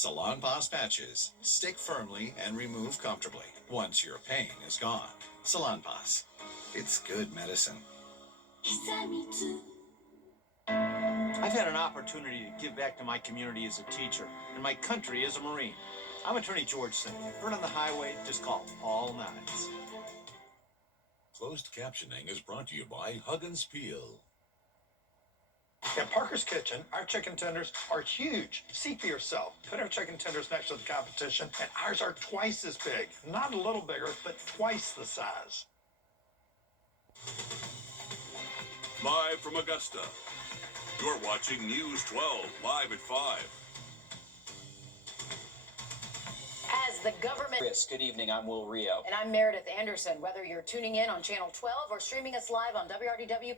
Salonpas patches stick firmly and remove comfortably once your pain is gone. Salonpas, it's good medicine. I've had an opportunity to give back to my community as a teacher and my country as a Marine. I'm Attorney George Sink. Burn on the highway, just call all nines. Closed captioning is brought to you by Huggins Peel. At Parker's Kitchen, our chicken tenders are huge. See for yourself. Put our chicken tenders next to the competition, and ours are twice as big. Not a little bigger, but twice the size. Live from Augusta, you're watching News 12, live at 5. As the government... Good evening, I'm Wrdw. And I'm Meredith Anderson. Whether you're tuning in on Channel 12 or streaming us live on Wrdw+,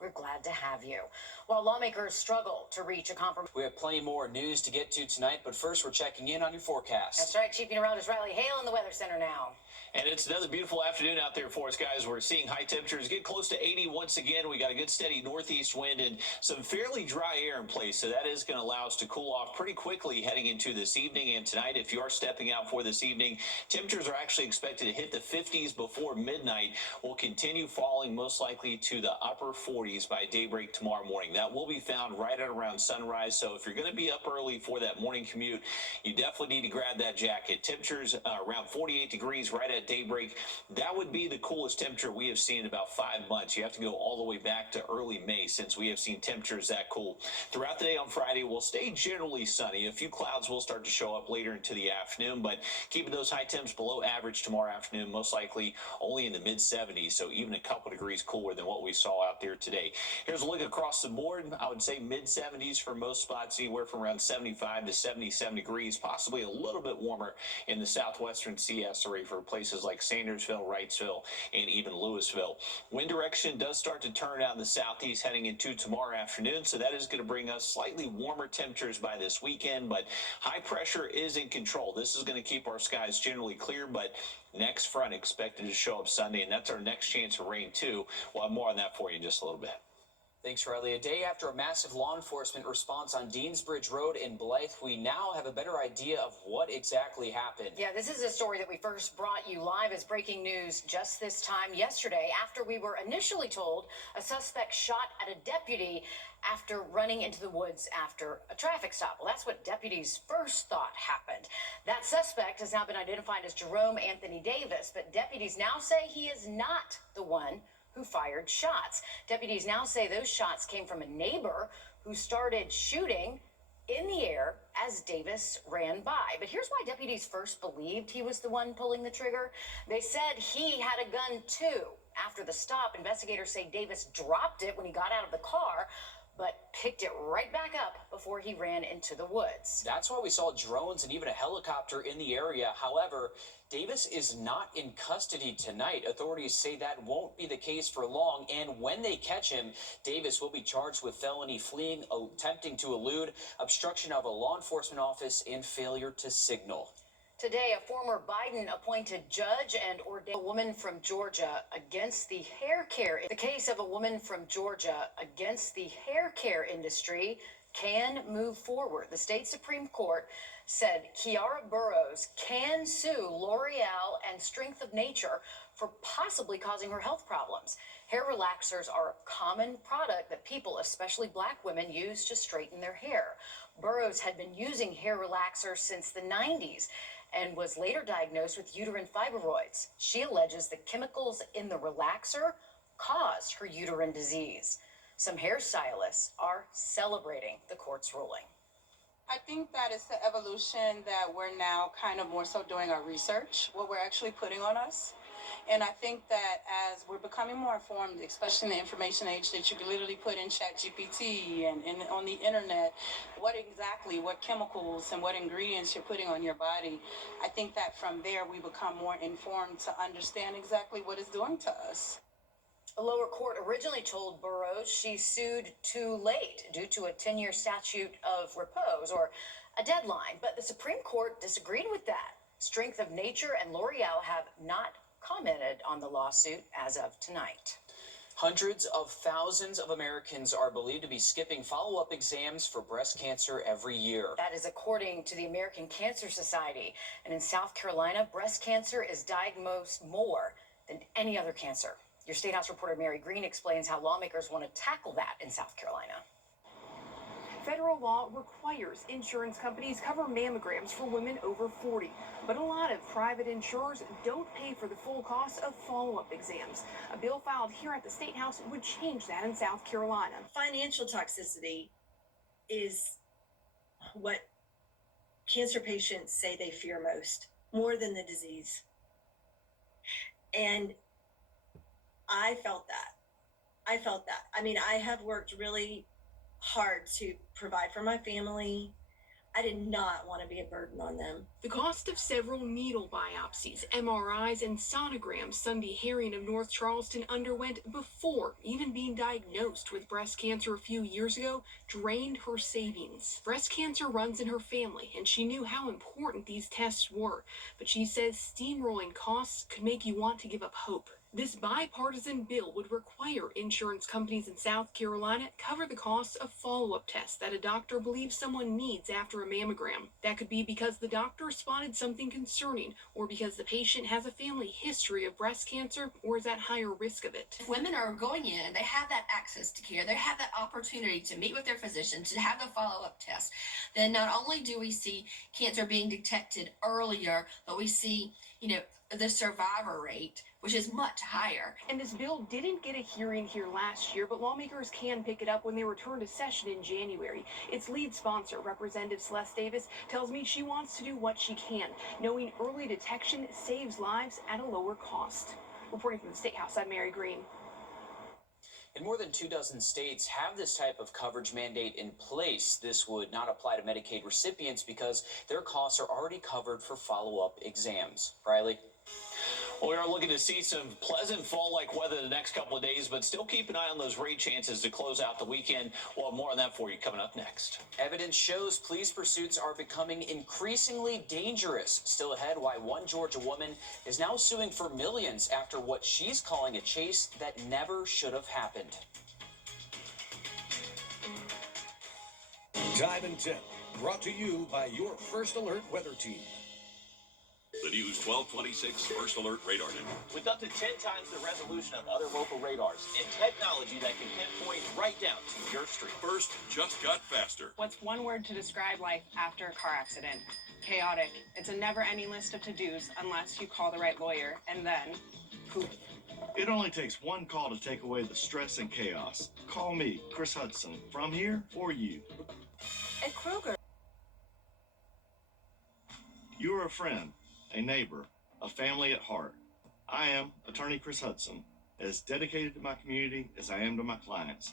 we're glad to have you. While lawmakers struggle to reach a compromise... We have plenty more news to get to tonight, but first we're checking in on your forecast. That's right, Chief Meteorologist Riley Hale in the Weather Center now. And it's another beautiful afternoon out there for us, guys. We're seeing high temperatures get close to 80 once again. We got a good steady northeast wind and some fairly dry air in place, so that is going to allow us to cool off pretty quickly heading into this evening and tonight. If you are stepping out for this evening, temperatures are actually expected to hit the 50s before midnight. Will continue falling most likely to the upper 40s by daybreak tomorrow morning. That will be found right at around sunrise, so if you're going to be up early for that morning commute, you definitely need to grab that jacket. Temperatures around 48 degrees right at daybreak. That would be the coolest temperature we have seen in about 5 months. You have to go all the way back to early May since we have seen temperatures that cool. Throughout the day on Friday, we'll stay generally sunny. A few clouds will start to show up later into the afternoon, but keeping those high temps below average tomorrow afternoon, most likely only in the mid-70s, so even a couple degrees cooler than what we saw out there today. Here's a look across the board. I would say mid-70s for most spots, anywhere from around 75 to 77 degrees, possibly a little bit warmer in the southwestern CSRA for places like Sandersville, Wrightsville, and even Louisville. Wind direction does start to turn out in the southeast heading into tomorrow afternoon, so that is going to bring us slightly warmer temperatures by this weekend, but high pressure is in control. This is going to keep our skies generally clear, but next front expected to show up Sunday, and that's our next chance of rain too. We'll have more on that for you in just a little bit. Thanks, Riley. A day after a massive law enforcement response on Deansbridge Road in Blythe, we now have a better idea of what exactly happened. Yeah, this is a story that we first brought you live as breaking news just this time yesterday after we were initially told a suspect shot at a deputy after running into the woods after a traffic stop. Well, that's what deputies first thought happened. That suspect has now been identified as Jerome Anthony Davis, but deputies now say he is not the one who fired shots. Deputies now say those shots came from a neighbor who started shooting in the air as Davis ran by. But here's why deputies first believed he was the one pulling the trigger. They said he had a gun too. After the stop, investigators say Davis dropped it when he got out of the car, but picked it right back up before he ran into the woods. That's why we saw drones and even a helicopter in the area. However, Davis is not in custody tonight. Authorities say that won't be the case for long, and when they catch him, Davis will be charged with felony fleeing, attempting to elude, obstruction of a law enforcement office, and failure to signal. Today, a former Biden-appointed judge and ordained a woman from Georgia against the hair care. The case of a woman from Georgia against the hair care industry can move forward. The state Supreme Court said Kiara Burrows can sue L'Oreal and Strength of Nature for possibly causing her health problems. Hair relaxers are a common product that people, especially black women, use to straighten their hair. Burrows had been using hair relaxers since the 90s and was later diagnosed with uterine fibroids. She alleges the chemicals in the relaxer caused her uterine disease. Some hairstylists are celebrating the court's ruling. I think that it's the evolution that we're now kind of more so doing our research, what we're actually putting on us. And I think that as we're becoming more informed, especially in the information age, that you can literally put in ChatGPT and on the internet, what chemicals and what ingredients you're putting on your body. I think that from there we become more informed to understand exactly what it's doing to us. A lower court originally told Burrows she sued too late due to a 10-year statute of repose or a deadline, but the Supreme Court disagreed with that. Strength of Nature and L'Oreal have not commented on the lawsuit as of tonight. Hundreds of thousands of Americans are believed to be skipping follow-up exams for breast cancer every year. That is according to the American Cancer Society. And in South Carolina, breast cancer is diagnosed more than any other cancer. Your State House reporter Mary Green explains how lawmakers want to tackle that in South Carolina. Federal law requires insurance companies cover mammograms for women over 40, but a lot of private insurers don't pay for the full cost of follow-up exams. A bill filed here at the State House would change that in South Carolina. Financial toxicity is what cancer patients say they fear most, more than the disease. And I felt that. I mean, I have worked really hard to provide for my family. I did not want to be a burden on them. The cost of several needle biopsies, MRIs, and sonograms Sunday Herring of North Charleston underwent before even being diagnosed with breast cancer a few years ago drained her savings. Breast cancer runs in her family, and she knew how important these tests were. But she says steamrolling costs could make you want to give up hope. This bipartisan bill would require insurance companies in South Carolina cover the costs of follow-up tests that a doctor believes someone needs after a mammogram. That could be because the doctor spotted something concerning, or because the patient has a family history of breast cancer or is at higher risk of it. If women are going in, they have that access to care, they have that opportunity to meet with their physician, to have the follow-up test, then not only do we see cancer being detected earlier, but we see, the survivor rate, which is much higher. And this bill didn't get a hearing here last year, but lawmakers can pick it up when they return to session in January. Its lead sponsor, Representative Celeste Davis, tells me she wants to do what she can, knowing early detection saves lives at a lower cost. Reporting from the State House, I'm Mary Green. And more than 24 states have this type of coverage mandate in place. This would not apply to Medicaid recipients because their costs are already covered for follow-up exams. Riley? Well, we are looking to see some pleasant fall-like weather the next couple of days, but still keep an eye on those rain chances to close out the weekend. We'll have more on that for you coming up next. Evidence shows police pursuits are becoming increasingly dangerous. Still ahead, why one Georgia woman is now suing for millions after what she's calling a chase that never should have happened. Time and Temp, brought to you by your First Alert weather team. The News 1226 First Alert Radar Network. With up to 10 times the resolution of other local radars and technology that can pinpoint right down to your street. First just got faster. What's one word to describe life after a car accident? Chaotic. It's a never-ending list of to-dos unless you call the right lawyer, and then poof. It only takes one call to take away the stress and chaos. Call me, Chris Hudson, from here for you. At Kroger. You are a friend, a neighbor, a family at heart. I am, Attorney Chris Hudson, as dedicated to my community as I am to my clients.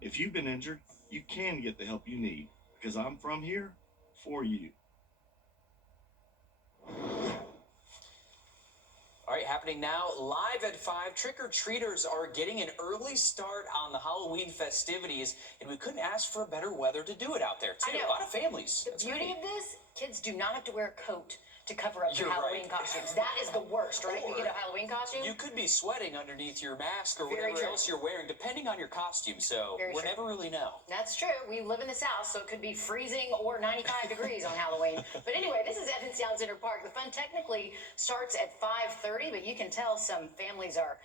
If you've been injured, you can get the help you need, because I'm from here for you. All right, happening now, live at 5, trick-or-treaters are getting an early start on the Halloween festivities, and we couldn't ask for better weather to do it out there, too. I know. A lot of families. The beauty of this, kids do not have to wear a coat to cover up their You're Halloween right. costumes. That is the worst, right? You get a Halloween costume. You could be sweating underneath your mask or Very whatever true. else you're wearing, depending on your costume, so Very we'll true. never really know. That's true. We live in the South, so it could be freezing or 95 degrees on Halloween. But anyway, this is Evans Town Center Park. The fun technically starts at 5:30, but you can tell some families are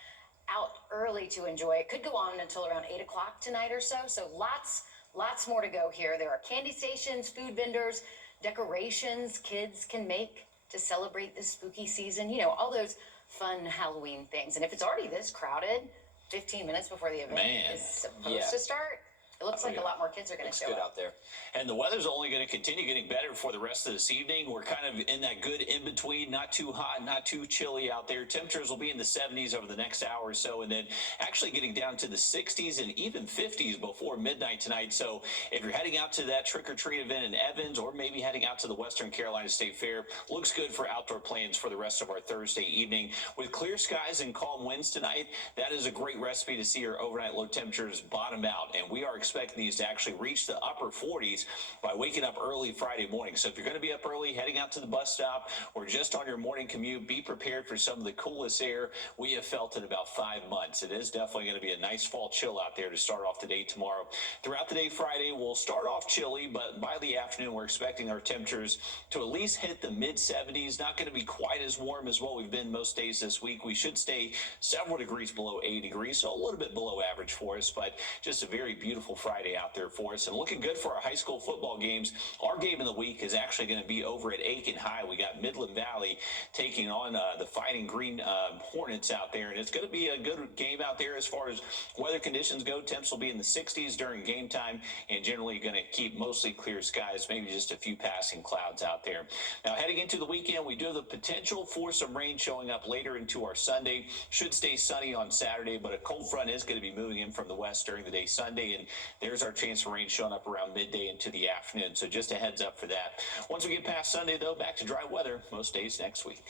out early to enjoy it. Could go on until around 8 o'clock tonight or so. So lots more to go here. There are candy stations, food vendors, decorations kids can make to celebrate this spooky season. You know, all those fun Halloween things. And if it's already this crowded, 15 minutes before the event is supposed to start, it looks like a lot more kids are going to show good up. out there. And the weather's only going to continue getting better for the rest of this evening. We're kind of in that good in-between, not too hot, not too chilly out there. Temperatures will be in the 70s over the next hour or so, and then actually getting down to the 60s and even 50s before midnight tonight. So if you're heading out to that trick-or-treat event in Evans, or maybe heading out to the Western Carolina State Fair, looks good for outdoor plans for the rest of our Thursday evening. With clear skies and calm winds tonight, that is a great recipe to see our overnight low temperatures bottom out, and we are expecting these to actually reach the upper 40s by waking up early Friday morning. So if you're going to be up early, heading out to the bus stop, or just on your morning commute, be prepared for some of the coolest air we have felt in about 5 months. It is definitely going to be a nice fall chill out there to start off the day tomorrow. Throughout the day Friday, we'll start off chilly, but by the afternoon, we're expecting our temperatures to at least hit the mid-70s. Not going to be quite as warm as what we've been most days this week. We should stay several degrees below 80 degrees, so a little bit below average for us, but just a very beautiful Friday out there for us. And looking good for our high school football games. Our game of the week is actually going to be over at Aiken High. We got Midland Valley taking on the Fighting Green Hornets out there, and it's going to be a good game out there as far as weather conditions go. Temps will be in the 60s during game time, and generally going to keep mostly clear skies, maybe just a few passing clouds out there. Now, heading into the weekend, we do have the potential for some rain showing up later into our Sunday. Should stay sunny on Saturday, but a cold front is going to be moving in from the west during the day Sunday, and there's our chance for rain showing up around midday into the afternoon. So just a heads up for that. Once we get past Sunday, though, back to dry weather most days next week.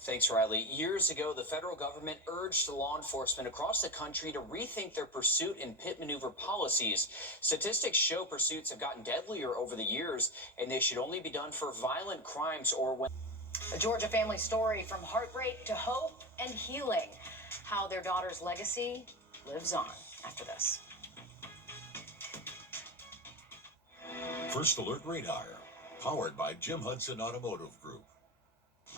Thanks, Riley. Years ago, the federal government urged law enforcement across the country to rethink their pursuit and pit maneuver policies. Statistics show pursuits have gotten deadlier over the years, and they should only be done for violent crimes or when... A Georgia family story from heartbreak to hope and healing. How their daughter's legacy lives on after this. First Alert Radar, powered by Jim Hudson Automotive Group.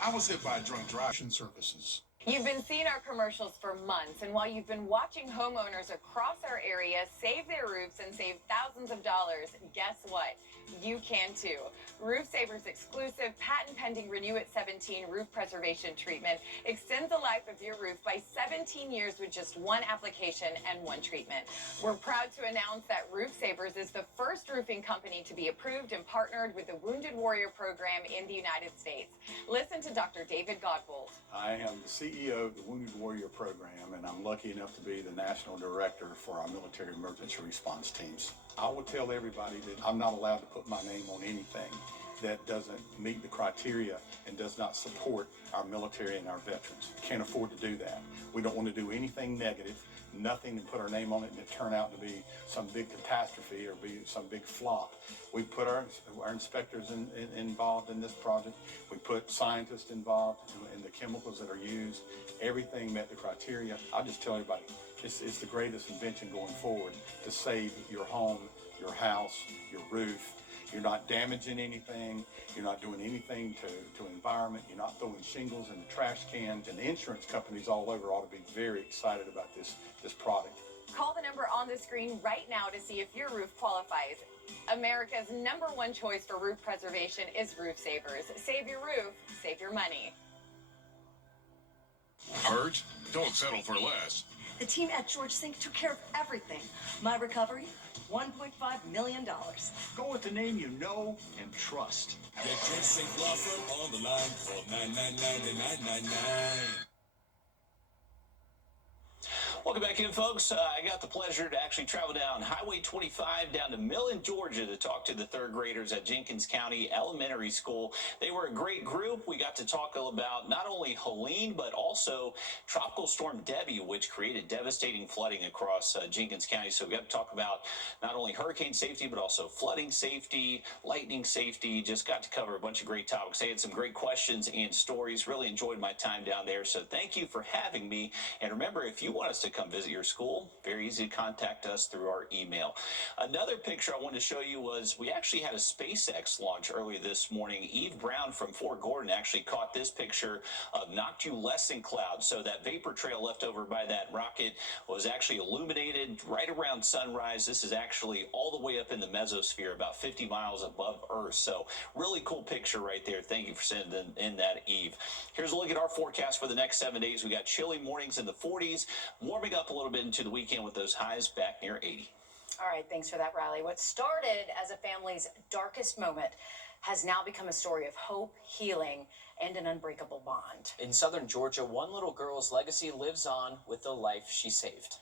I was hit by a drunk driving services. You've been seeing our commercials for months, and while you've been watching homeowners across our area save their roofs and save thousands of dollars, guess what? You can too. Roof Saver's exclusive patent-pending Renew at 17 roof preservation treatment extends the life of your roof by 17 years with just one application and one treatment. We're proud to announce that Roof Savers is the first roofing company to be approved and partnered with the Wounded Warrior Program in the United States. Listen to Dr. David Godbold. I am the CEO of the Wounded Warrior Program, and I'm lucky enough to be the National Director for our military emergency response teams. I will tell everybody that I'm not allowed to put my name on anything that doesn't meet the criteria and does not support our military and our veterans. Can't afford to do that. We don't want to do anything negative, nothing and put our name on it and it turn out to be some big catastrophe or be some big flop. We put our inspectors involved in this project. We put scientists involved in the chemicals that are used. Everything met the criteria. I'll just tell everybody, it's the greatest invention going forward to save your home, your house, your roof. You're not damaging anything. You're not doing anything to environment. You're not throwing shingles in the trash cans. And the insurance companies all over ought to be very excited about this product. Call the number on the screen right now to see if your roof qualifies. America's #1 choice for roof preservation is Roof Savers. Save your roof, save your money. Hurt? Don't settle for less. The team at George Sink took care of everything. My recovery, $1.5 million. Go with the name you know and trust. Get George Sink Law Firm on the line. Call 999-9999. Welcome back in, folks. I got the pleasure to actually travel down Highway 25 down to Millen, Georgia to talk to the third graders at Jenkins County Elementary School. They were a great group. We got to talk about not only Helene, but also Tropical Storm Debbie, which created devastating flooding across Jenkins County. So we got to talk about not only hurricane safety, but also flooding safety, lightning safety. Just got to cover a bunch of great topics. They had some great questions and stories. Really enjoyed my time down there. So thank you for having me. And remember, if you want us to come visit your school, very easy to contact us through our email. Another picture I wanted to show you was we actually had a SpaceX launch earlier this morning. Eve Brown from Fort Gordon actually caught this picture of noctilucent clouds. So that vapor trail left over by that rocket was actually illuminated right around sunrise. This is actually all the way up in the mesosphere, about 50 miles above Earth. So really cool picture right there. Thank you for sending in that, Eve. Here's a look at our forecast for the next 7 days. We got chilly mornings in the 40s, warming up a little bit into the weekend with those highs back near 80. All right, thanks for that, Riley. What started as a family's darkest moment has now become a story of hope, healing, and an unbreakable bond. In southern Georgia, one little girl's legacy lives on with the life she saved.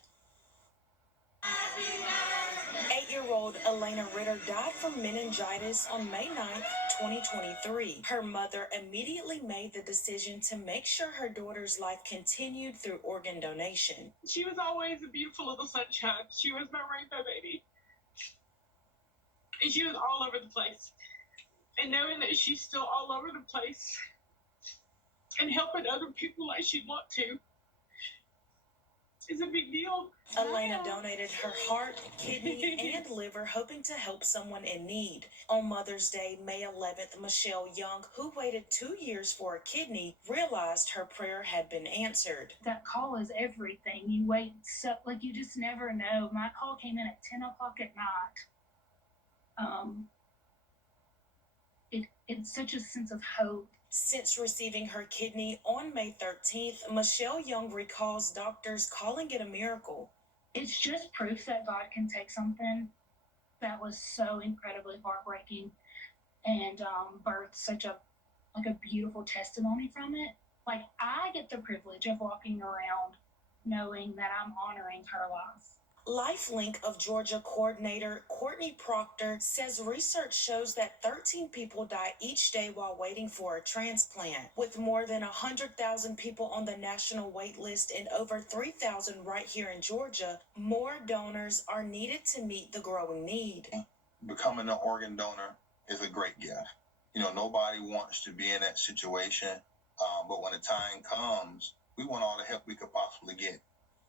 8-year-old Elena Ritter died from meningitis on May 9th, 2023. Her mother immediately made the decision to make sure her daughter's life continued through organ donation. She was always a beautiful little sunshine. She was my rainbow baby. And she was all over the place. And knowing that she's still all over the place and helping other people like she'd want to is a big deal. Elena donated her heart, kidney, and liver, hoping to help someone in need. On Mother's Day, May 11th, Michelle Young, who waited 2 years for a kidney, realized her prayer had been answered. That call is everything. You wait, so like you just never know. My call came in at 10 o'clock at night. It's such a sense of hope. Since receiving her kidney on May 13th, Michelle Young recalls doctors calling it a miracle. It's just proof that God can take something that was so incredibly heartbreaking and birth such a beautiful testimony from it. Like, I get the privilege of walking around knowing that I'm honoring her life. LifeLink of Georgia coordinator Courtney Proctor says research shows that 13 people die each day while waiting for a transplant. With more than 100,000 people on the national wait list and over 3,000 right here in Georgia, more donors are needed to meet the growing need. Becoming an organ donor is a great gift. You know, nobody wants to be in that situation, but when the time comes, we want all the help we could possibly get.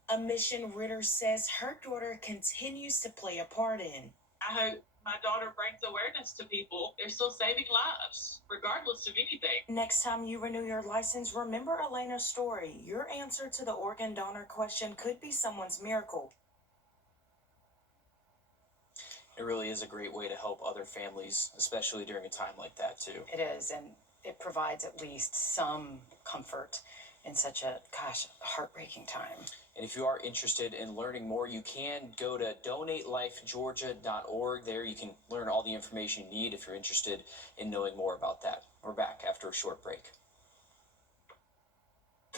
A mission Ritter says her daughter continues to play a part in. I hope my daughter brings awareness to people. They're still saving lives, regardless of anything. Next time you renew your license, remember Elena's story. Your answer to the organ donor question could be someone's miracle. It really is a great way to help other families, especially during a time like that, too. It is, and it provides at least some comfort in such a, heartbreaking time. And if you are interested in learning more, you can go to donatelifegeorgia.org. There you can learn all the information you need if you're interested in knowing more about that. We're back after a short break.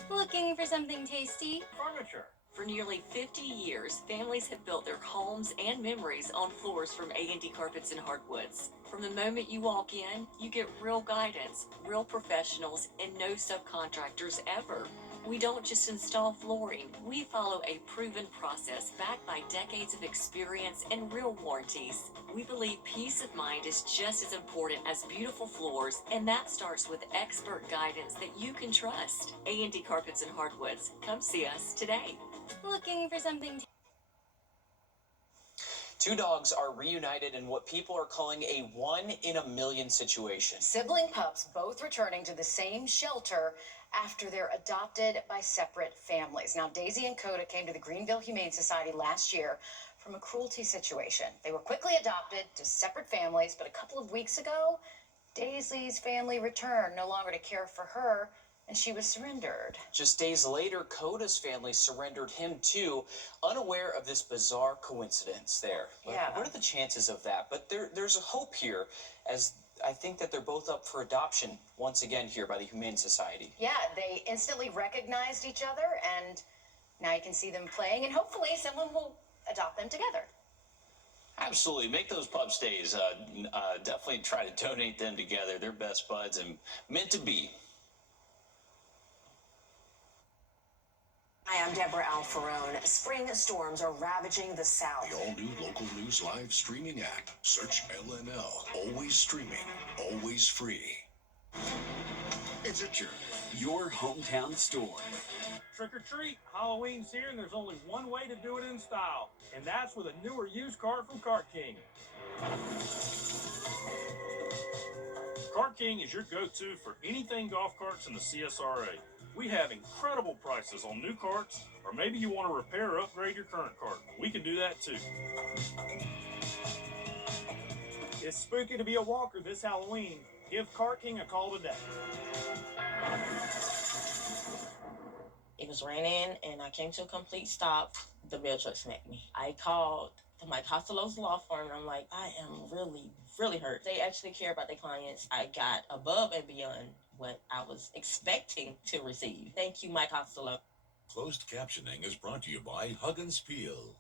Looking for something tasty? Furniture. For nearly 50 years, families have built their homes and memories on floors from A&D Carpets and Hardwoods. From the moment you walk in, you get real guidance, real professionals, and no subcontractors ever. We don't just install flooring. We follow a proven process backed by decades of experience and real warranties. We believe peace of mind is just as important as beautiful floors, and that starts with expert guidance that you can trust. A&D Carpets and Hardwoods. Come see us today. Looking for something Two dogs are reunited in what people are calling a 1 in a million situation. Sibling pups both returning to the same shelter after they're adopted by separate families. Now, Daisy and Coda came to the Greenville Humane Society last year from a cruelty situation. They were quickly adopted to separate families, but a couple of weeks ago, Daisy's family returned, no longer to care for her, and she was surrendered. Just days later, Coda's family surrendered him too, unaware of this bizarre coincidence there. Yeah. What are the chances of that? But there's a hope here, as I think that they're both up for adoption once again here by the Humane Society. Yeah, they instantly recognized each other, and now you can see them playing, and hopefully someone will adopt them together. Absolutely. Make those pup stays. Definitely try to donate them together. They're best buds and meant to be. Hi, I'm Deborah Alfarone. Spring storms are ravaging the South. The all-new local news live streaming app. Search LNL. Always streaming. Always free. It's a journey. Your hometown store. Trick or treat. Halloween's here, and there's only one way to do it in style, and that's with a newer used car from Kart King. Kart King is your go-to for anything golf carts in the CSRA. We have incredible prices on new carts, or maybe you want to repair or upgrade your current cart. We can do that too. It's spooky to be a walker this Halloween. Give Kart King a call today. It was raining, and I came to a complete stop. The mail truck smacked me. I called Mike Costello's law firm, and I'm like, I am really, really hurt. They actually care about their clients. I got above and beyond what I was expecting to receive. Thank you, Mike Costello. Closed captioning is brought to you by Huggins Peel.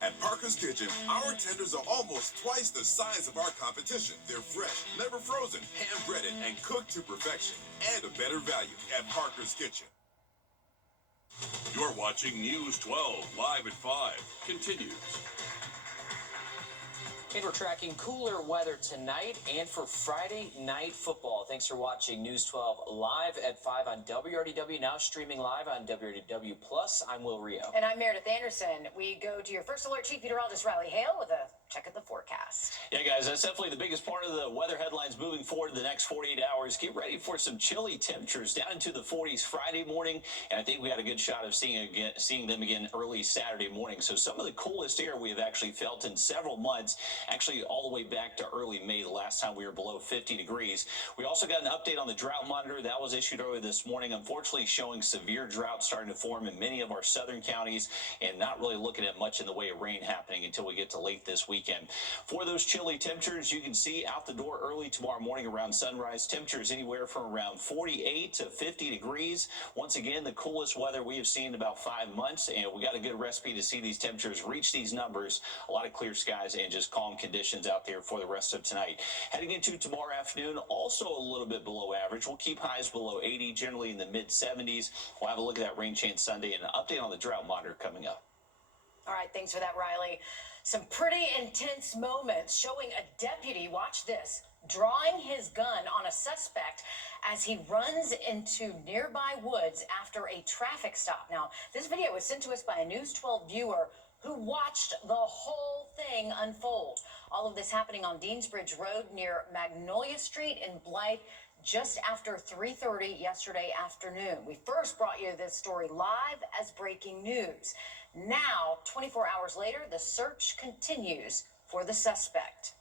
At Parker's Kitchen, our tenders are almost twice the size of our competition. They're fresh, never frozen, hand-breaded, and cooked to perfection. And a better value at Parker's Kitchen. You're watching News 12 live at 5. Continues. And we're tracking cooler weather tonight and for Friday night football. Thanks for watching News 12 live at 5 on WRDW, now streaming live on WRDW+. I'm Wrdw. And I'm Meredith Anderson. We go to your first alert chief meteorologist, Riley Hale, with a check of the forecast. Yeah, guys, that's definitely the biggest part of the weather headlines moving forward in the next 48 hours. Get ready for some chilly temperatures down into the 40s Friday morning, and I think we had a good shot of seeing them again early Saturday morning. So some of the coolest air we have actually felt in several months, actually all the way back to early May, the last time we were below 50 degrees. We also got an update on the drought monitor. That was issued earlier this morning, unfortunately showing severe drought starting to form in many of our southern counties, and not really looking at much in the way of rain happening until we get to late this weekend. For those chilly temperatures, you can see out the door early tomorrow morning around sunrise, temperatures anywhere from around 48 to 50 degrees. Once again, the coolest weather we have seen in about 5 months, and we got a good recipe to see these temperatures reach these numbers. A lot of clear skies and just calm conditions out there for the rest of tonight. Heading into tomorrow afternoon, also a little bit below average. We'll keep highs below 80, generally in the mid-70s. We'll have a look at that rain chance Sunday and an update on the drought monitor coming up. All right, thanks for that, Riley. Some pretty intense moments showing a deputy, watch this, drawing his gun on a suspect as he runs into nearby woods after a traffic stop. Now, this video was sent to us by a News 12 viewer who watched the whole thing unfold. All of this happening on Deansbridge Road near Magnolia Street in Blythe just after 3:30 yesterday afternoon. We first brought you this story live as breaking news. Now, 24 hours later, the search continues for the suspect.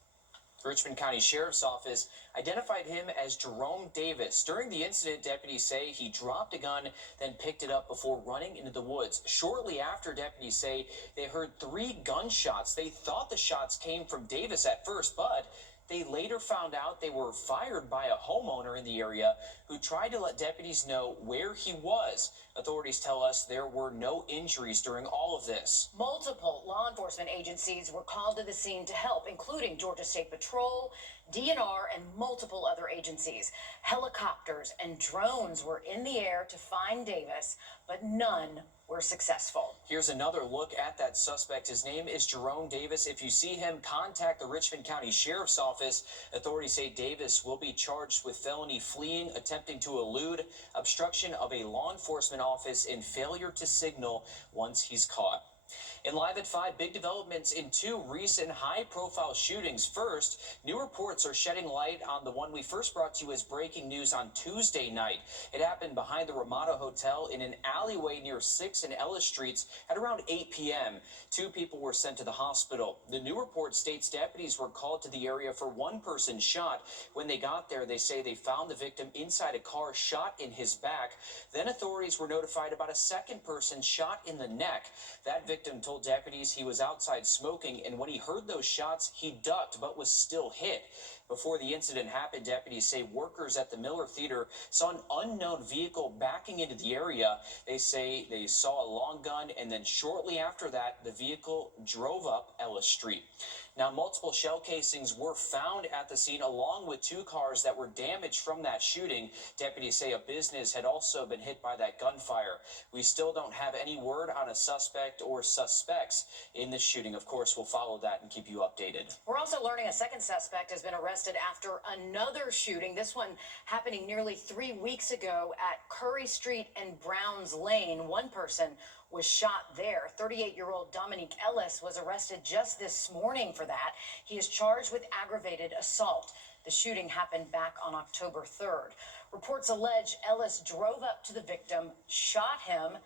The Richmond County Sheriff's Office identified him as Jerome Davis. During the incident, deputies say he dropped a gun, then picked it up before running into the woods. Shortly after, deputies say they heard 3 gunshots. They thought the shots came from Davis at first, but they later found out they were fired by a homeowner in the area who tried to let deputies know where he was. Authorities tell us there were no injuries during all of this. Multiple law enforcement agencies were called to the scene to help, including Georgia State Patrol, DNR, and multiple other agencies. Helicopters and drones were in the air to find Davis, but none were successful. Here's another look at that suspect. His name is Jerome Davis. If you see him, contact the Richmond County Sheriff's Office. Authorities say Davis will be charged with felony fleeing, attempting to elude, obstruction of a law enforcement office, and failure to signal once he's caught. And live at 5, big developments in 2 recent high-profile shootings. First, new reports are shedding light on the one we first brought to you as breaking news on Tuesday night. It happened behind the Ramada Hotel in an alleyway near 6th and Ellis Streets at around 8 p.m. 2 people were sent to the hospital. The new report states deputies were called to the area for 1 person shot. When they got there, they say they found the victim inside a car, shot in his back. Then authorities were notified about a 2nd person shot in the neck. That victim told deputies he was outside smoking, and when he heard those shots, he ducked but was still hit. Before the incident happened, deputies say workers at the Miller Theater saw an unknown vehicle backing into the area. They say they saw a long gun, and then shortly after that, the vehicle drove up Ellis Street. Now, multiple shell casings were found at the scene, along with 2 cars that were damaged from that shooting. Deputies say a business had also been hit by that gunfire. We still don't have any word on a suspect or suspects in this shooting. Of course, we'll follow that and keep you updated. We're also learning a 2nd suspect has been arrested after another shooting. This one happening nearly 3 weeks ago at Curry Street and Browns Lane. 1 person was shot there. 38-year-old Dominique Ellis was arrested just this morning for that. He is charged with aggravated assault. The shooting happened back on October 3rd. Reports allege Ellis drove up to the victim, shot him,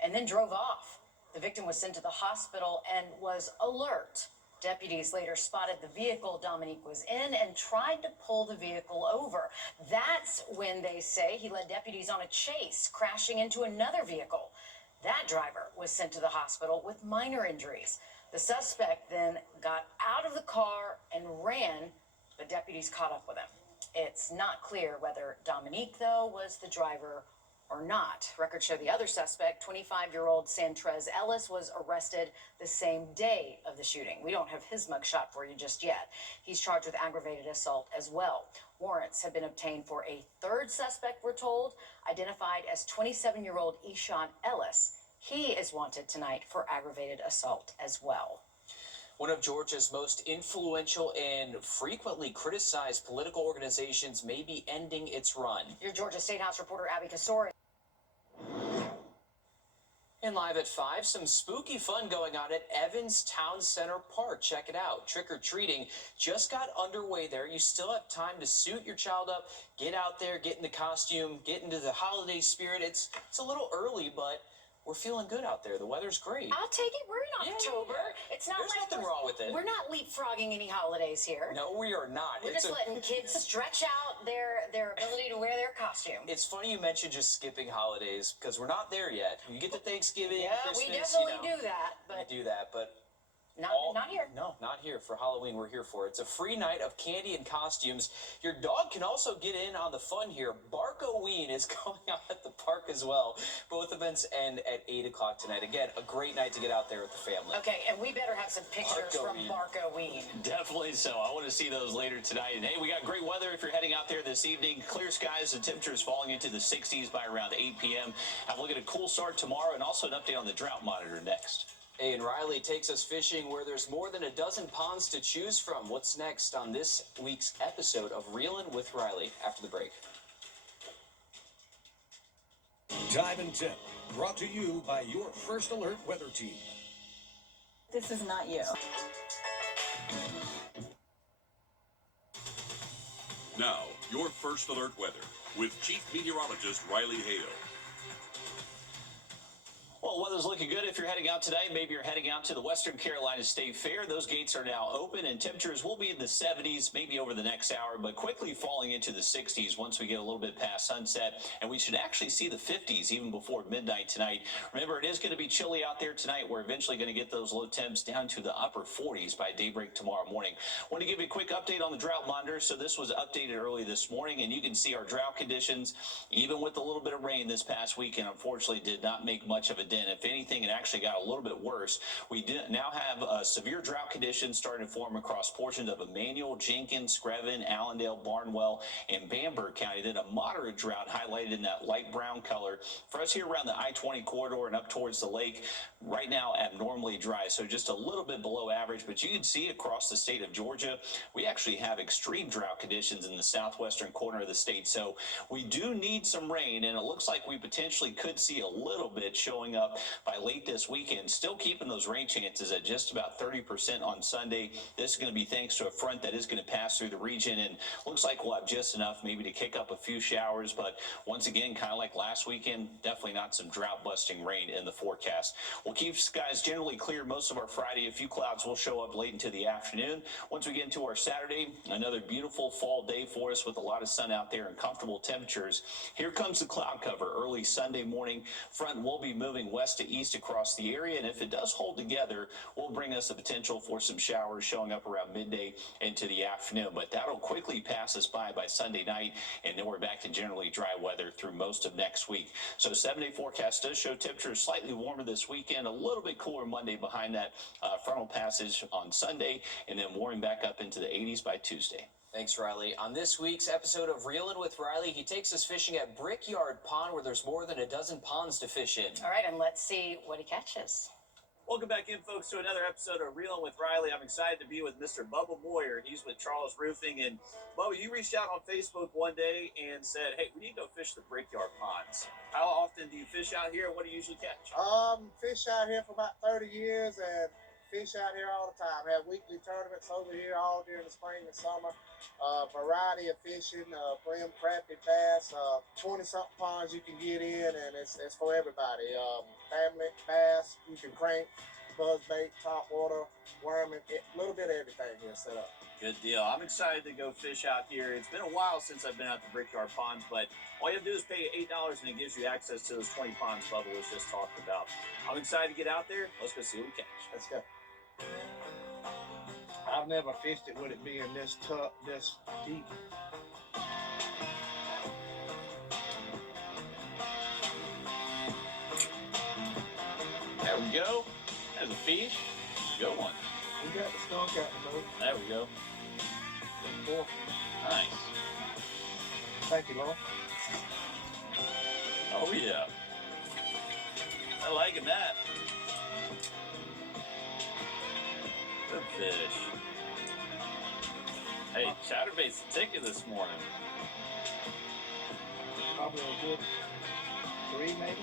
and then drove off. The victim was sent to the hospital and was alert. Deputies later spotted the vehicle Dominique was in and tried to pull the vehicle over. That's when they say he led deputies on a chase, crashing into another vehicle. That driver was sent to the hospital with minor injuries. The suspect then got out of the car and ran, but deputies caught up with him. It's not clear whether Dominique, though, was the driver or not. Records show the other suspect, 25-year-old Santrez Ellis, was arrested the same day of the shooting. We don't have his mugshot for you just yet. He's charged with aggravated assault as well. Warrants have been obtained for a 3rd suspect, we're told, identified as 27-year-old Eshawn Ellis. He is wanted tonight for aggravated assault as well. One of Georgia's most influential and frequently criticized political organizations may be ending its run. Your Georgia State House reporter Abby Kasora. And live at 5, some spooky fun going on at Evans Town Center Park. Check it out. Trick-or-treating just got underway there. You still have time to suit your child up, get out there, get in the costume, get into the holiday spirit. It's a little early, but we're feeling good out there. The weather's great. I'll take it. We're in October. It's not There's like nothing wrong with it. We're not leapfrogging any holidays here. No, we are not. We're just letting kids stretch out their ability to wear their costume. It's funny you mentioned just skipping holidays because we're not there yet. You get to Thanksgiving, Yeah, Christmas, we definitely do that, but we do that, but not here. No, not here. For Halloween, we're here for it. It's a free night of candy and costumes. Your dog can also get in on the fun here. Barkoween is going on at the park as well. Both events end at 8 o'clock tonight. Again, a great night to get out there with the family. Okay, and we better have some pictures from Barkoween. Definitely so. I want to see those later tonight. And hey, we got great weather if you're heading out there this evening. Clear skies, the temperatures falling into the 60s by around 8 p.m. Have a look at a cool start tomorrow and also an update on the drought monitor next. Hey, and Riley takes us fishing where there's more than a dozen ponds to choose from. What's next on this week's episode of Reelin' with Riley after the break? Dive and Tip, brought to you by your First Alert weather team. This is not you. Now, your First Alert weather with Chief Meteorologist Riley Hale. Well, weather's looking good if you're heading out today. Maybe you're heading out to the Western Carolina State Fair. Those gates are now open, and temperatures will be in the 70s, maybe over the next hour, but quickly falling into the 60s once we get a little bit past sunset. And we should actually see the 50s even before midnight tonight. Remember, it is going to be chilly out there tonight. We're eventually going to get those low temps down to the upper 40s by daybreak tomorrow morning. Want to give you a quick update on the drought monitor. So this was updated early this morning, and you can see our drought conditions, even with a little bit of rain this past weekend, unfortunately did not make much of a dent. If anything, it actually got a little bit worse. We now have severe drought conditions starting to form across portions of Emmanuel, Jenkins, Screven, Allendale, Barnwell, and Bamberg County. Then a moderate drought highlighted in that light brown color. For us here around the I-20 corridor and up towards the lake, right now abnormally dry, so just a little bit below average. But you can see across the state of Georgia, we actually have extreme drought conditions in the southwestern corner of the state. So we do need some rain, and it looks like we potentially could see a little bit showing up by late this weekend. Still keeping those rain chances at just about 30% on Sunday. This is going to be thanks to a front that is going to pass through the region, and looks like we'll have just enough maybe to kick up a few showers. But once again, kind of like last weekend, definitely not some drought busting rain in the forecast. We'll keep skies generally clear most of our Friday. A few clouds will show up late into the afternoon. Once we get into our Saturday, another beautiful fall day for us with a lot of sun out there and comfortable temperatures. Here comes the cloud cover early Sunday morning. Front will be moving west to east across the area, and if it does hold together, will bring us the potential for some showers showing up around midday into the afternoon. But that'll quickly pass us by Sunday night, and then we're back to generally dry weather through most of next week. So 7-day forecast does show temperatures slightly warmer this weekend, a little bit cooler Monday behind that frontal passage on Sunday, and then warming back up into the 80s by Tuesday. Thanks, Riley. On this week's episode of Reelin' with Riley, he takes us fishing at Brickyard Pond, where there's more than a dozen ponds to fish in. All right, and let's see what he catches. Welcome back in, folks, to another episode of Reelin' with Riley. I'm excited to be with Mr. Bubba Moyer. He's with Charles Roofing. And, Bubba, you reached out on Facebook one day and said, hey, we need to go fish the Brickyard Ponds. How often do you fish out here, and what do you usually catch? Fish out here for about 30 years and fish out here all the time. Have weekly tournaments over here all during the spring and summer. Variety of fishing, brim, crappie, bass, 20-something ponds you can get in, and it's for everybody. Family, bass, you can crank, buzzbait, top water, worming, a little bit of everything here set up. Good deal. I'm excited to go fish out here. It's been a while since I've been out to Brickyard Ponds, but all you have to do is pay $8 and it gives you access to those 20 ponds Bubba was just talking about. I'm excited to get out there. Let's go see what we catch. Let's go. I've never fished it with it being this tough, this deep. There we go. There's a fish. Good one. We got the skunk out the boat. There we go. Nice. Thank you, Lord. Oh, yeah. I liking that. Good fish. Hey, chatterbait's ticking this morning. Probably a good 3, maybe.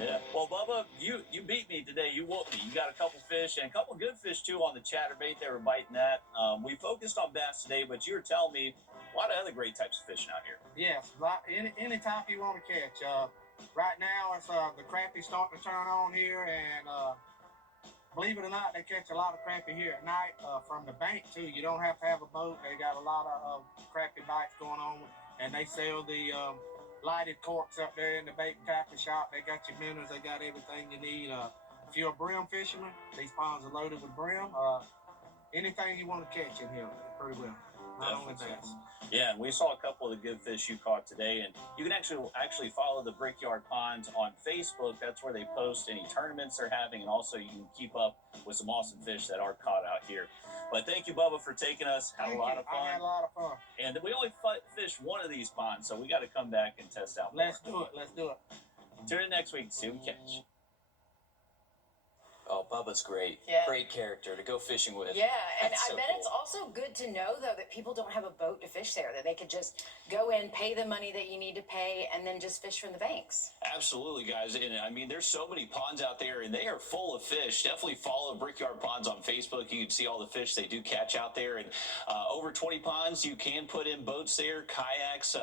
Yeah. Well, Bubba, you beat me today. You whooped me. You got a couple fish and a couple good fish too on the chatterbait. They were biting that. We focused on bass today, but you were telling me a lot of other great types of fishing out here. Yes, any type you want to catch. Right now, it's the crappie starting to turn on here, and believe it or not, they catch a lot of crappie here at night from the bank too. You don't have to have a boat. They got a lot of crappie bites going on, and they sell the lighted corks up there in the bait and tackle shop. They got your minnows. They got everything you need. If you're a brim fisherman, these ponds are loaded with brim. Anything you want to catch in here, pretty well. Not only bass. Yeah, and we saw a couple of the good fish you caught today, and you can actually follow the Brickyard Ponds on Facebook. That's where they post any tournaments they're having, and also you can keep up with some awesome fish that are caught out here. But thank you, Bubba, for taking us. Had a lot of fun. I had a lot of fun. And we only fished one of these ponds, so we got to come back and test out more. Let's do it. Tune in next week to see what we catch. Oh, Bubba's great. Yeah. Great character to go fishing with. Yeah, and That's I so bet cool. it's also good to know, though, that people don't have a boat to fish there, that they could just go in, pay the money that you need to pay, and then just fish from the banks. Absolutely, guys. And I mean, there's so many ponds out there, and they are full of fish. Definitely follow Brickyard Ponds on Facebook. You can see all the fish they do catch out there. And over 20 ponds, you can put in boats there, kayaks.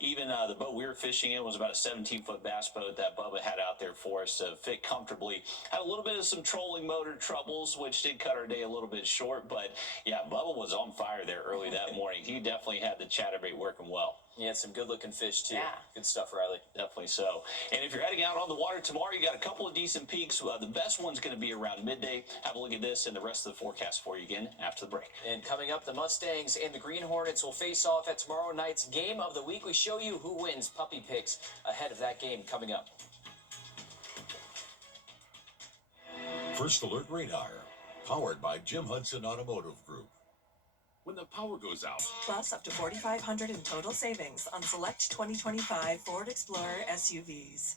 Even the boat we were fishing in was about a 17-foot bass boat that Bubba had out there for us to fit comfortably. Had a little bit of some trolling motor troubles, which did cut our day a little bit short. But, yeah, Bubba was on fire there early that morning. He definitely had the chatterbait working well. He had some good-looking fish, too. Yeah. Good stuff, Riley. Definitely so. And if you're heading out on the water tomorrow, you got a couple of decent peaks. The best one's going to be around midday. Have a look at this and the rest of the forecast for you again after the break. And coming up, the Mustangs and the Green Hornets will face off at tomorrow night's Game of the Week. We show you who wins puppy picks ahead of that game coming up. First Alert Radar, powered by Jim Hudson Automotive Group. When the power goes out, Plus up to $4,500 in total savings on select 2025 Ford Explorer SUVs.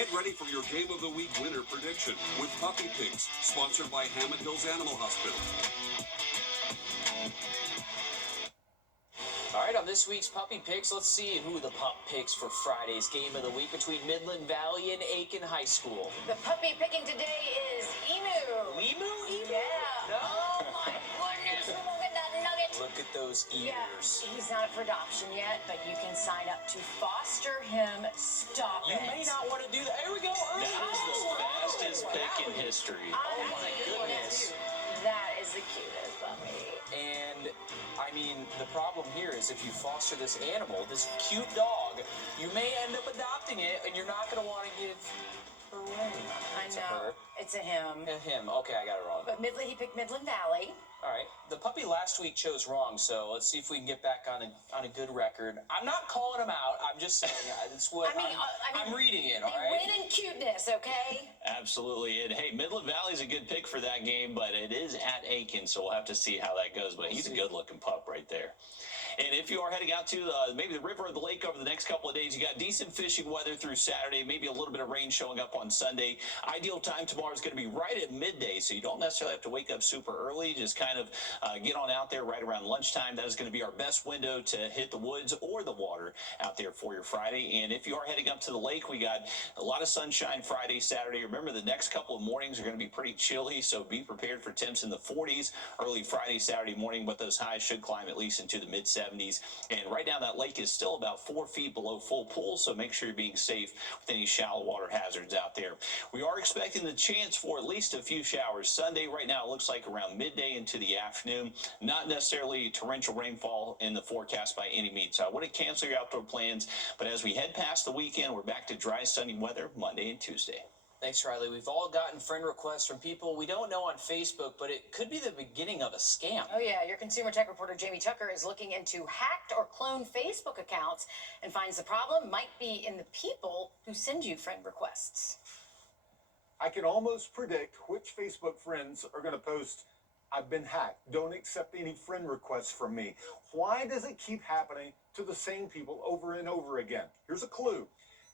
get ready for your Game of the Week winner prediction with Puppy Picks, sponsored by Hammond Hills Animal Hospital. All right, on this week's Puppy Picks, let's see who the pup picks for Friday's Game of the Week between Midland Valley and Aiken High School. The puppy picking today is Emu. Emu? Yeah. No. Oh my goodness, look at that nugget. Look at those ears. Yeah, he's not up for adoption yet, but you can sign up to foster him. Stop You it. may not want to do that. Here we go. That is the fastest pick in history. Oh my goodness. That is the cutest puppy. And, I mean, the problem here is if you foster this animal, this cute dog, you may end up adopting it, and you're not going to want to give her away. I It's a know. her. It's a him. A him. Okay, I got it wrong. But he picked Midland Valley. All right. The puppy last week chose wrong, so let's see if we can get back on a good record. I'm not calling him out. I'm just saying it's what I'm reading it, all They right? win in cuteness, okay? Absolutely. And hey, Midland Valley's a good pick for that game, but it is at Aiken, so we'll have to see how that goes. But he's a good-looking pup right there. And if you are heading out to maybe the river or the lake over the next couple of days, you got decent fishing weather through Saturday, maybe a little bit of rain showing up on Sunday. Ideal time tomorrow is going to be right at midday, so you don't necessarily have to wake up super early. Just kind of get on out there right around lunchtime. That is going to be our best window to hit the woods or the water out there for your Friday. And if you are heading up to the lake, we got a lot of sunshine Friday, Saturday. Remember, the next couple of mornings are going to be pretty chilly, so be prepared for temps in the 40s early Friday, Saturday morning, but those highs should climb at least into the mid-70s. And right now that lake is still about 4 feet below full pool, so make sure you're being safe with any shallow water hazards out there. We are expecting the chance for at least a few showers Sunday. Right now it looks like around midday into the afternoon. Not necessarily torrential rainfall in the forecast by any means. So I wouldn't cancel your outdoor plans, but as we head past the weekend, we're back to dry, sunny weather Monday and Tuesday. Thanks, Riley. We've all gotten friend requests from people we don't know on Facebook, but it could be the beginning of a scam. Oh, yeah. Your consumer tech reporter, Jamie Tucker, is looking into hacked or cloned Facebook accounts and finds the problem might be in the people who send you friend requests. I can almost predict which Facebook friends are going to post, "I've been hacked. Don't accept any friend requests from me." Why does it keep happening to the same people over and over again? Here's a clue.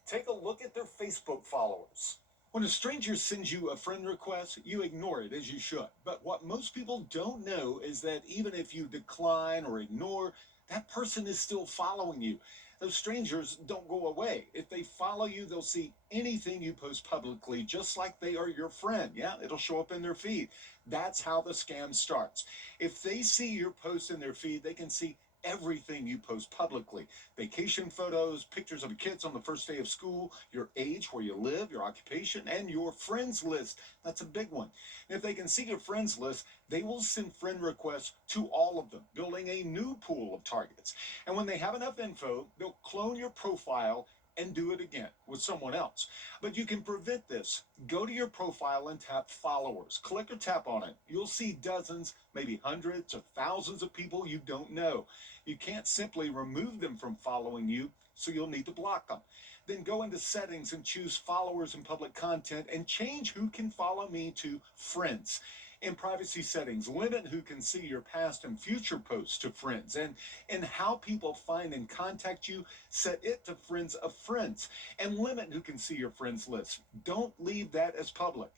Take a look at their Facebook followers. When a stranger sends you a friend request, you ignore it, as you should. But what most people don't know is that even if you decline or ignore, that person is still following you. Those strangers don't go away. If they follow you, they'll see anything you post publicly, just like they are your friend. Yeah, it'll show up in their feed. That's how the scam starts. If they see your post in their feed, they can see everything you post publicly. Vacation photos, pictures of kids on the first day of school, your age, where you live, your occupation, and your friends list. That's a big one. If they can see your friends list, they will send friend requests to all of them, building a new pool of targets. And when they have enough info, they'll clone your profile and do it again with someone else. But you can prevent this. Go to your profile and tap followers. Click or tap on it. You'll see dozens, maybe hundreds or thousands of people you don't know. You can't simply remove them from following you, so you'll need to block them. Then go into settings and choose followers and public content and change who can follow me to friends. In privacy settings, limit who can see your past and future posts to friends. And in how people find and contact you, set it to friends of friends. And limit who can see your friends list. Don't leave that as public.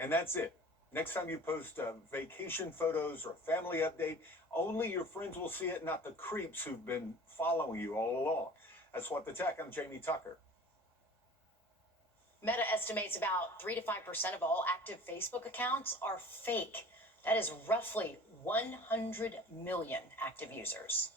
And that's it. Next time you post vacation photos or family update, only your friends will see it, not the creeps who've been following you all along. That's What the Tech. I'm Jamie Tucker. Meta estimates about 3 to 5% of all active Facebook accounts are fake. That is roughly 100 million active users.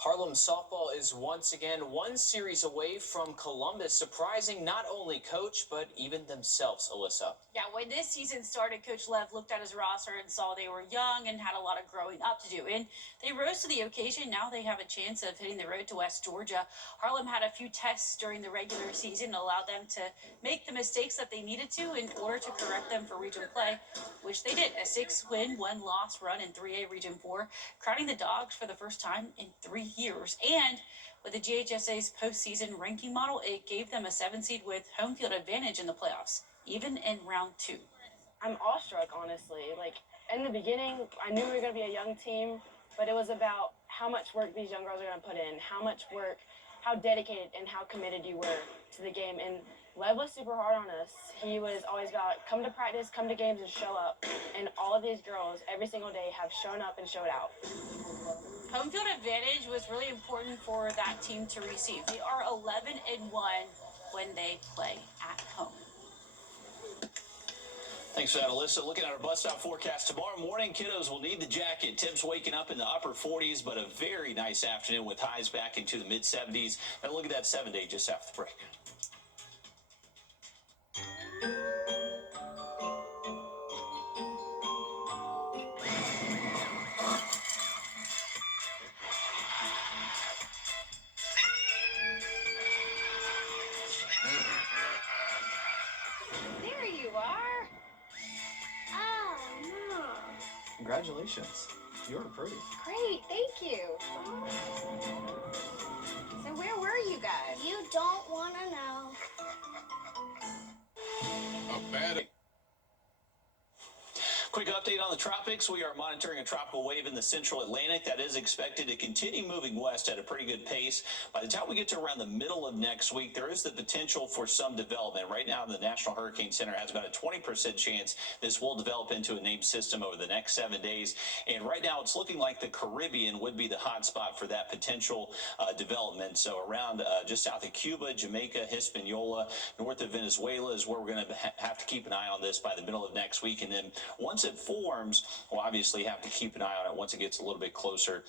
Harlem softball is once again one series away from Columbus, surprising not only coach, but even themselves, Alyssa. Yeah, when this season started, Coach Lev looked at his roster and saw they were young and had a lot of growing up to do. And they rose to the occasion. Now they have a chance of hitting the road to West Georgia. Harlem had a few tests during the regular season, allowed them to make the mistakes that they needed to in order to correct them for region play, which they did. A 6-win, 1-loss run in 3A Region 4, crowning the Dogs for the first time in 3 years. And with the GHSA's postseason ranking model, it gave them a 7 seed with home field advantage in the playoffs, even in round 2. I'm awestruck, honestly. Like, in the beginning, I knew we were going to be a young team, but it was about how much work these young girls are going to put in, how much work, how dedicated and how committed you were to the game. And Lev was super hard on us. He was always about, come to practice, come to games, and show up. And all of these girls, every single day, have shown up and showed out. Home field advantage was really important for that team to receive. They are 11-1 when they play at home. Thanks for that, Alyssa. Looking at our bus stop forecast tomorrow morning, kiddos will need the jacket. Temps waking up in the upper 40s, but a very nice afternoon with highs back into the mid-70s. And look at that 7-day just after the break. There you are. Oh, no. Congratulations. You're approved. Great, thank you. So where were you guys? You don't want to know. A bad. Quick update on the tropics. We are monitoring a tropical wave in the central Atlantic that is expected to continue moving west at a pretty good pace. By the time we get to around the middle of next week, there is the potential for some development. Right now, the National Hurricane Center has about a 20% chance this will develop into a named system over the next 7 days. And right now, it's looking like the Caribbean would be the hot spot for that potential development. So around just south of Cuba, Jamaica, Hispaniola, north of Venezuela is where we're going to have to keep an eye on this by the middle of next week. And then once it forms, we'll obviously have to keep an eye on it once it gets a little bit closer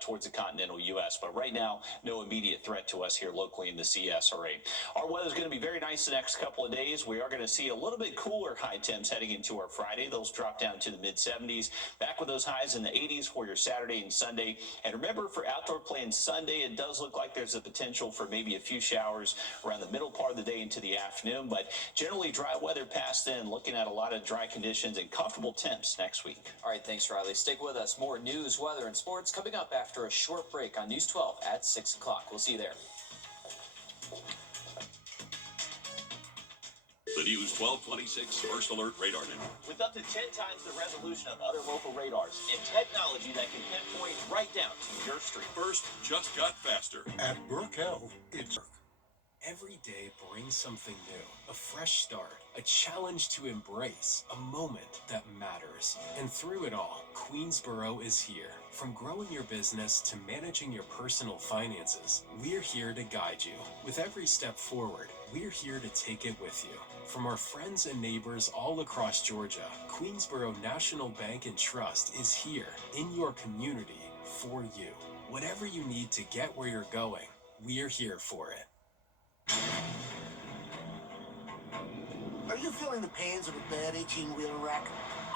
towards the continental U.S. But right now, no immediate threat to us here locally in the CSRA. Our weather is going to be very nice the next couple of days. We are going to see a little bit cooler high temps heading into our Friday. Those drop down to the mid-70s. Back with those highs in the 80s for your Saturday and Sunday. And remember, for outdoor play on Sunday, it does look like there's a potential for maybe a few showers around the middle part of the day into the afternoon. But generally dry weather past then, looking at a lot of dry conditions and comfortable temps next week. All right, thanks, Riley. Stick with us. More news, weather, and sports coming up after a short break on News 12 at 6 o'clock. We'll see you there. The News 1226 First Alert Radar Network. With up to 10 times the resolution of other local radars and technology that can pinpoint right down to your street. First just got faster. At Brooke Health, it's Every day brings something new, a fresh start, a challenge to embrace, a moment that matters. And through it all, Queensboro is here. From growing your business to managing your personal finances, we're here to guide you. With every step forward, we're here to take it with you. From our friends and neighbors all across Georgia, Queensboro National Bank and Trust is here in your community for you. Whatever you need to get where you're going, we're here for it. Are you feeling the pains of a bad 18-wheeler wreck?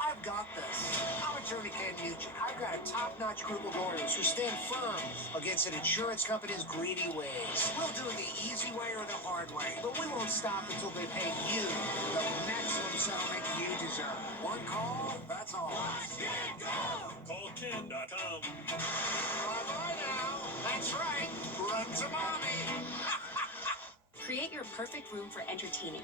I've got this. I'm attorney Ken Nugent. I've got a top-notch group of lawyers who stand firm against an insurance company's greedy ways. We'll do it the easy way or the hard way, but we won't stop until they pay you the maximum settlement you deserve. One call, that's all. Watch it go! CallKen.com. Bye-bye now. That's right. Run to mommy. Create your perfect room for entertaining